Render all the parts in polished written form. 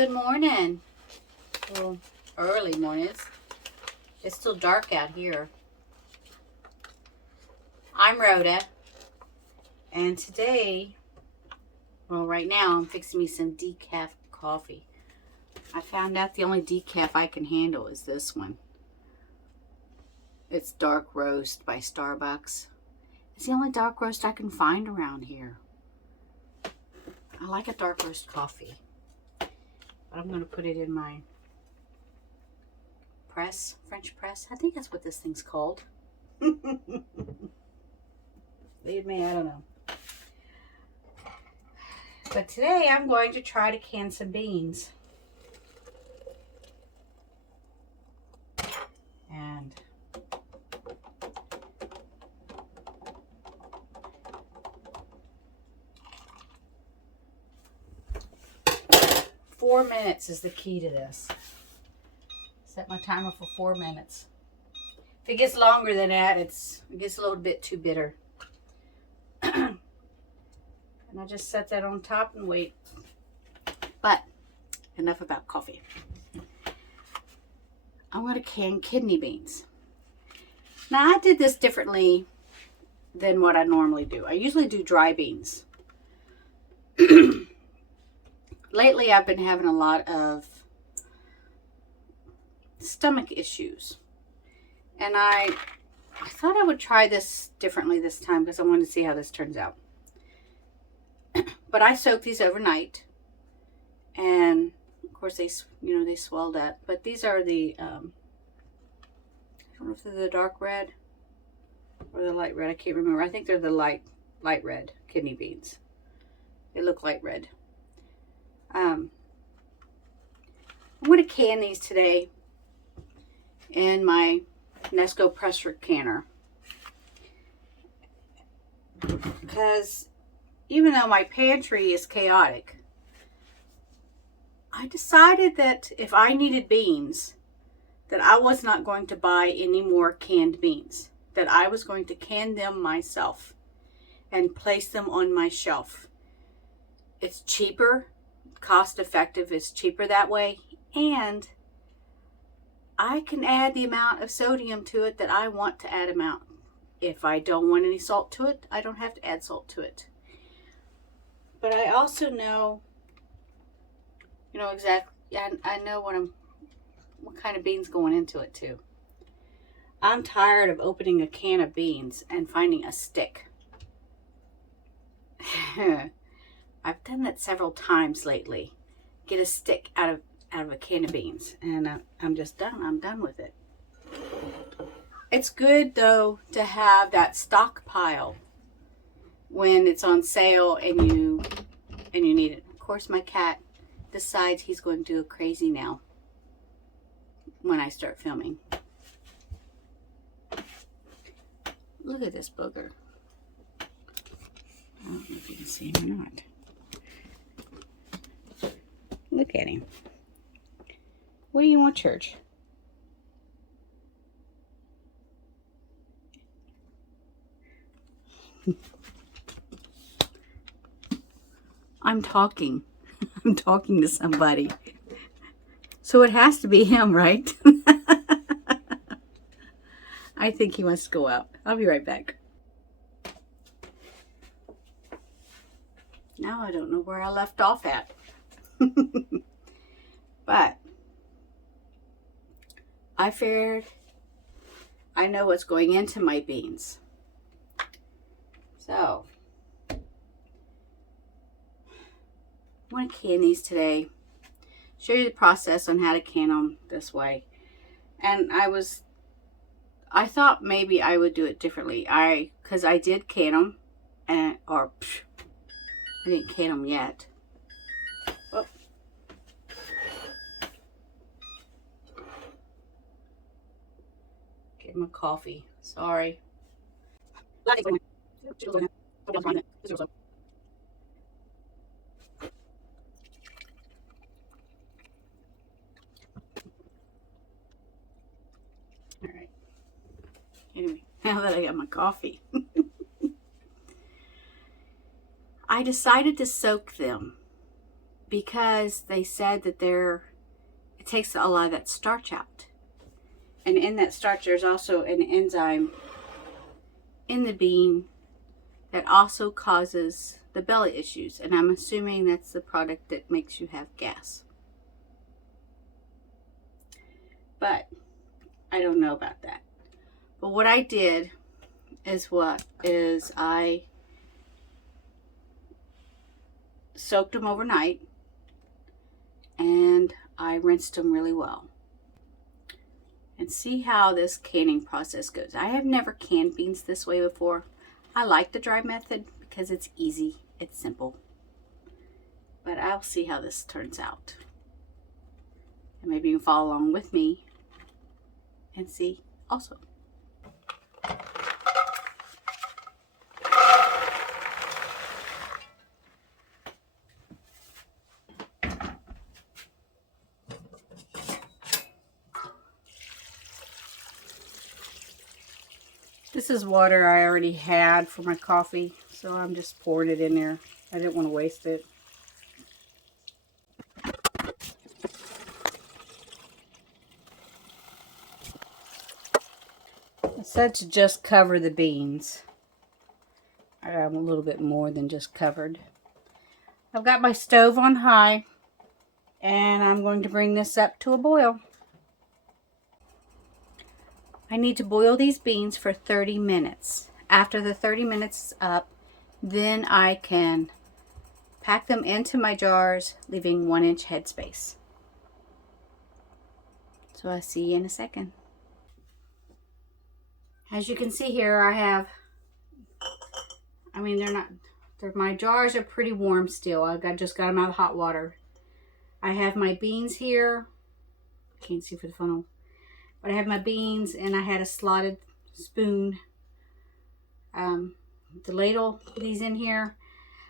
Good morning. Well, early morning. It's still dark out here. I'm Rhoda, and today, right now, I'm fixing me some decaf coffee. I found out the only decaf I can handle is this one. It's Dark Roast by Starbucks. It's the only dark roast I can find around here. I like a dark roast coffee. But I'm going to put it in my press, French press. I think that's what this thing's called. Leave me, I don't know. But today I'm going to try to can some beans. And four minutes is the key to this. Set my timer for 4 minutes. If it gets longer than that, it gets a little bit too bitter. And I just set that on top and wait. But enough about coffee. I'm going to can kidney beans. Now I did this differently than what I normally do. I usually do dry beans. Lately I've been having a lot of stomach issues. And I thought I would try this differently this time because I wanted to see how this turns out. But I soaked these overnight. And of course they swelled up. But these are the, I don't know if they're the dark red or the light red. I can't remember. I think they're the light red kidney beans. They look light red. I'm going to can these today in my Nesco pressure canner. Because even though my pantry is chaotic, I decided that if I needed beans, that I was not going to buy any more canned beans. That I was going to can them myself and place them on my shelf. It's cheaper, cost effective, it's cheaper that way, and I can add the amount of sodium to it that I want to add amount. If I don't want any salt to it, I don't have to add salt to it. But I also know, exactly, I know what kind of beans going into it too. I'm tired of opening a can of beans and finding a stick. I've done that several times lately. Get a stick out of a can of beans, and I'm just done. I'm done with it. It's good though to have that stockpile when it's on sale and you need it. Of course, my cat decides he's going to go crazy now when I start filming. Look at this booger. I don't know if you can see him or not. Look at him. What do you want, church? I'm talking. I'm talking to somebody. So it has to be him, right? I think he wants to go out. I'll be right back. Now I don't know where I left off at. But I figured I know what's going into my beans. So I'm going to can these today. Show you the process on how to can them this way. And I thought maybe I would do it differently. Because I did can them, I didn't can them yet. Oh. Get my coffee. Sorry. Alright. Anyway, now that I got my coffee. I decided to soak them because they said that it takes a lot of that starch out. And in that starch, there's also an enzyme in the bean that also causes the belly issues. And I'm assuming that's the product that makes you have gas. But I don't know about that. But what I did is I soaked them overnight and I rinsed them really well. And see how this canning process goes. I have never canned beans this way before. I like the dry method because it's easy, it's simple. But I'll see how this turns out. And maybe you can follow along with me and see also. This is water I already had for my coffee, so I'm just pouring it in there. I didn't want to waste it. It said to just cover the beans. I'm a little bit more than just covered. I've got my stove on high, and I'm going to bring this up to a boil. I need to boil these beans for 30 minutes. After the 30 minutes is up, then I can pack them into my jars, leaving 1-inch headspace. So I'll see you in a second. As you can see here, my jars are pretty warm still. Just got them out of hot water. I have my beans here. Can't see for the funnel. But I have my beans and I had a slotted spoon to ladle these in here.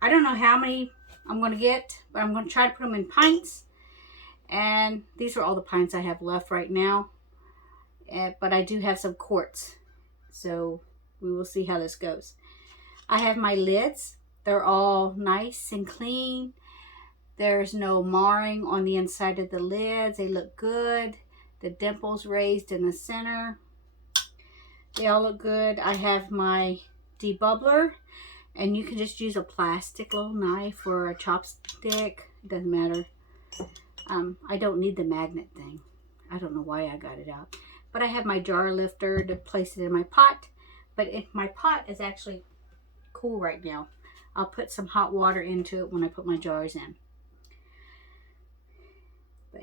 I don't know how many I'm going to get, but I'm going to try to put them in pints. And these are all the pints I have left right now. But I do have some quarts. So we will see how this goes. I have my lids. They're all nice and clean. There's no marring on the inside of the lids. They look good. The dimples raised in the center. They all look good. I have my debubbler, and you can just use a plastic little knife or a chopstick. It doesn't matter. I don't need the magnet thing. I don't know why I got it out. But I have my jar lifter to place it in my pot. But if my pot is actually cool right now, I'll put some hot water into it when I put my jars in. But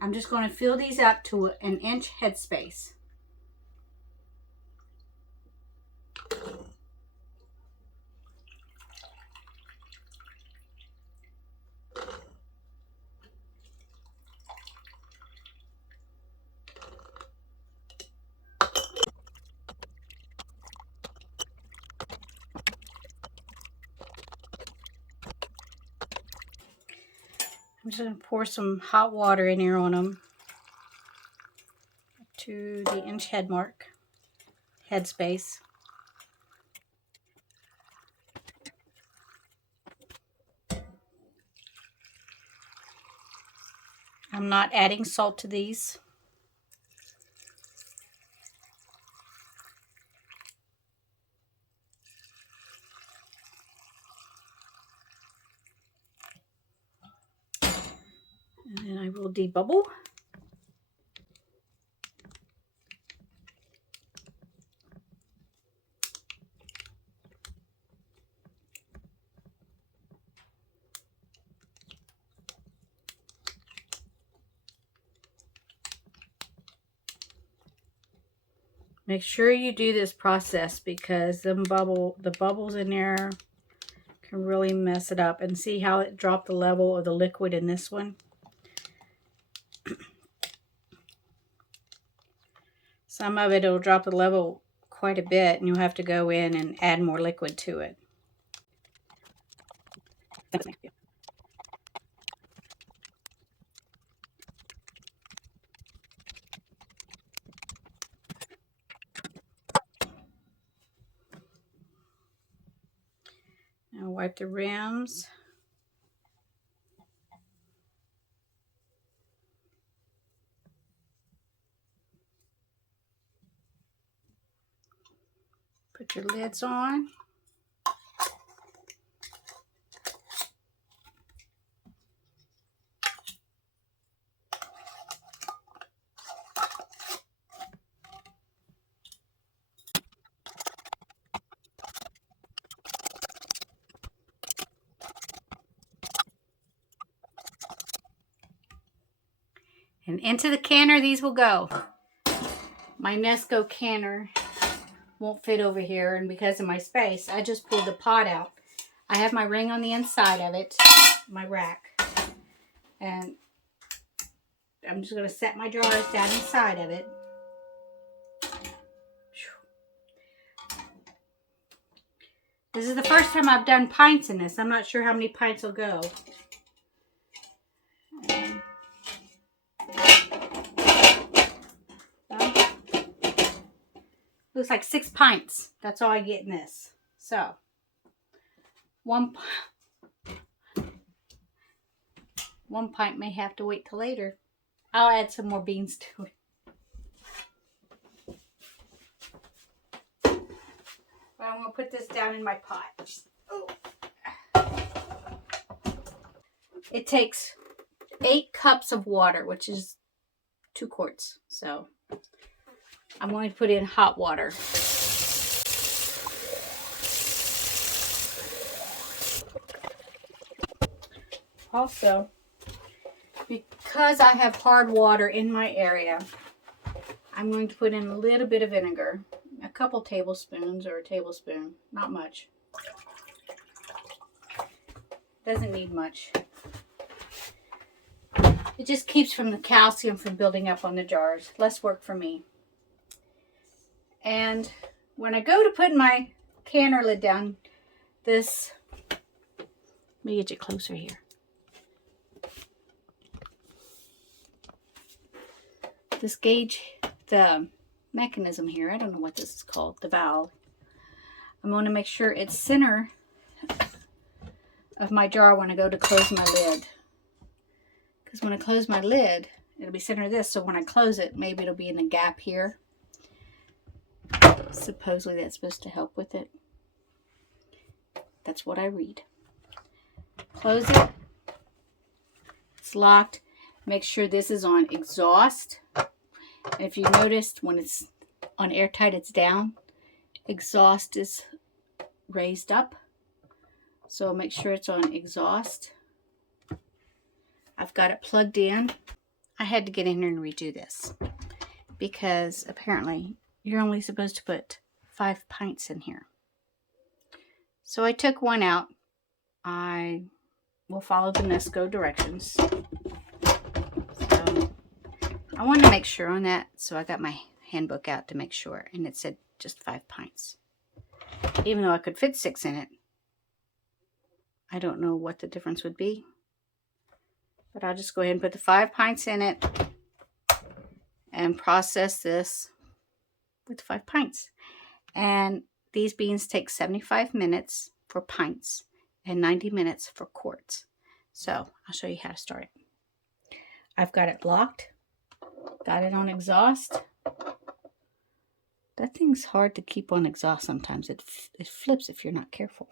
I'm just going to fill these up to 1-inch headspace. I'm just going to pour some hot water in here on them to the inch head mark, head space. I'm not adding salt to these. And then I will debubble. Make sure you do this process because the bubbles in there can really mess it up. And see how it dropped the level of the liquid in this one? Some of it will drop the level quite a bit and you'll have to go in and add more liquid to it. Now wipe the rims. Put your lids on. And into the canner these will go. My Nesco canner won't fit over here, and because of my space, I just pulled the pot out. I have my ring on the inside of it, my rack. And I'm just going to set my jars down inside of it. This is the first time I've done pints in this. I'm not sure how many pints will go. Looks like 6 pints. That's all I get in this. So, one pint may have to wait till later. I'll add some more beans to it. But I'm going to put this down in my pot. Oh. It takes 8 cups of water, which is 2 quarts. So, I'm going to put in hot water. Also, because I have hard water in my area, I'm going to put in a little bit of vinegar. A couple tablespoons or a tablespoon. Not much. Doesn't need much. It just keeps from the calcium from building up on the jars. Less work for me. And when I go to put my canner lid down, this, let me get you closer here. This gauge, the mechanism here, I don't know what this is called, the valve. I'm going to make sure it's center of my jar when I go to close my lid. Because when I close my lid, it'll be center of this, so when I close it, maybe it'll be in the gap here. Supposedly that's supposed to help with it. That's what I read. Close it. It's locked. Make sure this is on exhaust. And if you noticed, when it's on airtight, it's down. Exhaust is raised up. So make sure it's on exhaust. I've got it plugged in. I had to get in here and redo this because apparently you're only supposed to put 5 pints in here. So I took one out. I will follow the Nesco directions. So I wanted to make sure on that, so I got my handbook out to make sure, and it said just 5 pints. Even though I could fit 6 in it, I don't know what the difference would be. But I'll just go ahead and put the 5 pints in it and process this with 5 pints. And these beans take 75 minutes for pints and 90 minutes for quarts. So I'll show you how to start it. I've got it locked. Got it on exhaust. That thing's hard to keep on exhaust sometimes. It flips if you're not careful.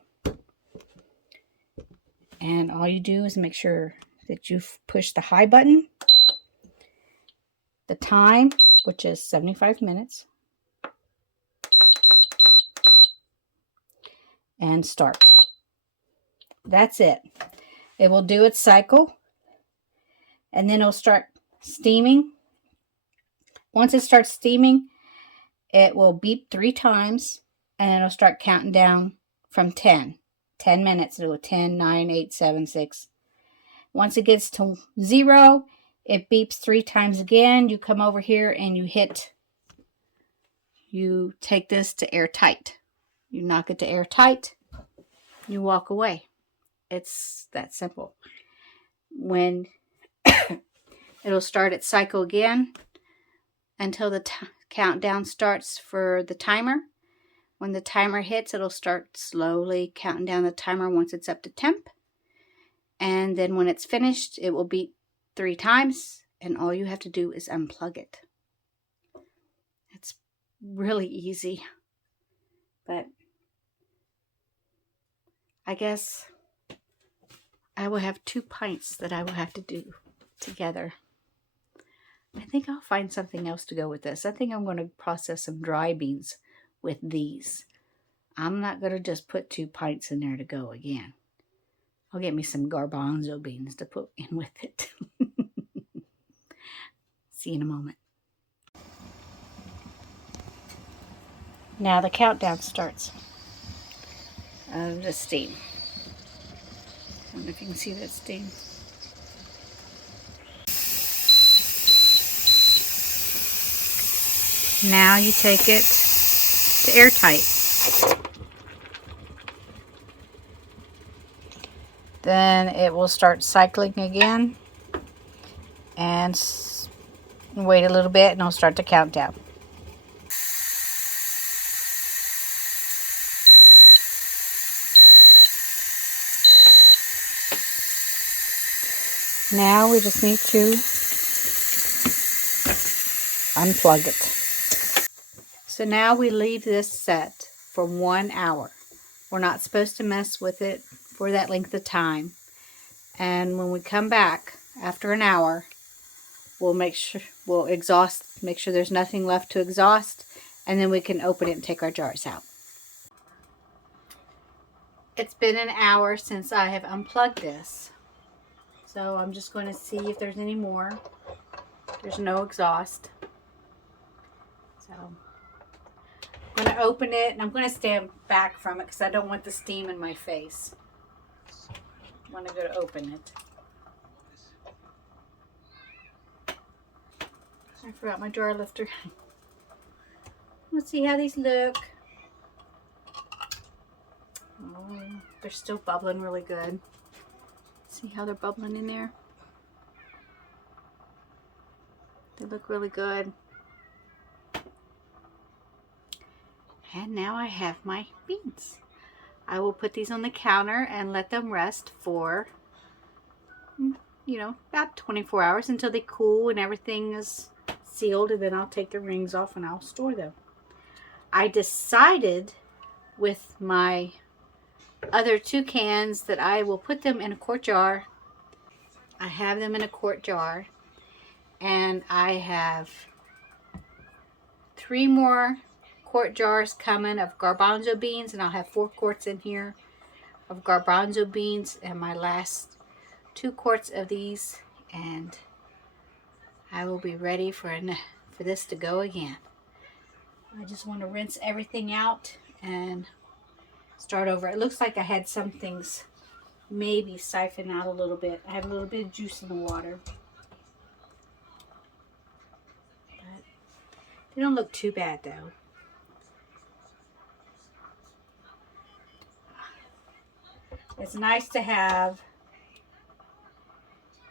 And all you do is make sure that you push the high button, the time, which is 75 minutes, and start. That's it. It will do its cycle, and then it'll start steaming. Once it starts steaming, it will beep 3 times, and it'll start counting down from 10. 10 minutes. It'll go 10, 9, 8, 7, 6. Once it gets to 0, it beeps 3 times again. You come over here and you take this to airtight. You knock it to airtight. You walk away. It's that simple. When it'll start its cycle again until the countdown starts for the timer. When the timer hits, it'll start slowly counting down the timer once it's up to temp. And then when it's finished, it will beep 3 times. And all you have to do is unplug it. It's really easy. But I guess I will have 2 pints that I will have to do together. I think I'll find something else to go with this. I think I'm going to process some dry beans with these. I'm not going to just put 2 pints in there to go again. I'll get me some garbanzo beans to put in with it. See you in a moment. Now the countdown starts of the steam. I don't know if you can see that steam. Now you take it to airtight. Then it will start cycling again, and wait a little bit and I'll start to count down. Now we just need to unplug it. So now we leave this set for 1 hour. We're not supposed to mess with it for that length of time. And when we come back after an hour, we'll make sure make sure there's nothing left to exhaust, and then we can open it and take our jars out. It's been an hour since I have unplugged this. So I'm just going to see if there's any more. There's no exhaust. So I'm going to open it, and I'm going to stand back from it because I don't want the steam in my face. I'm going to go to open it. I forgot my jar lifter. Let's see how these look. Oh, they're still bubbling really good. See how they're bubbling in there? They look really good. And now I have my beans. I will put these on the counter and let them rest for, about 24 hours until they cool and everything is sealed, and then I'll take the rings off and I'll store them. I decided with my other 2 cans that I will put them in a quart jar. I have them in a quart jar, and I have 3 more quart jars coming of garbanzo beans, and I'll have 4 quarts in here of garbanzo beans, and my last 2 quarts of these, and I will be ready for this to go again. I just want to rinse everything out and start over. It looks like I had some things maybe siphon out a little bit. I have a little bit of juice in the water. But they don't look too bad though. It's nice to have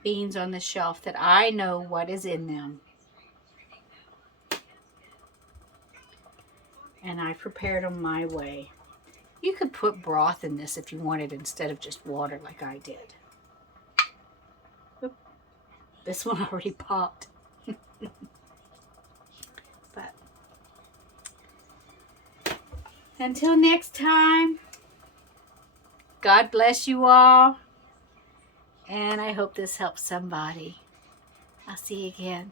beans on the shelf that I know what is in them. And I prepared them my way. You could put broth in this if you wanted instead of just water like I did. Oop. This one already popped. But until next time, God bless you all. And I hope this helps somebody. I'll see you again.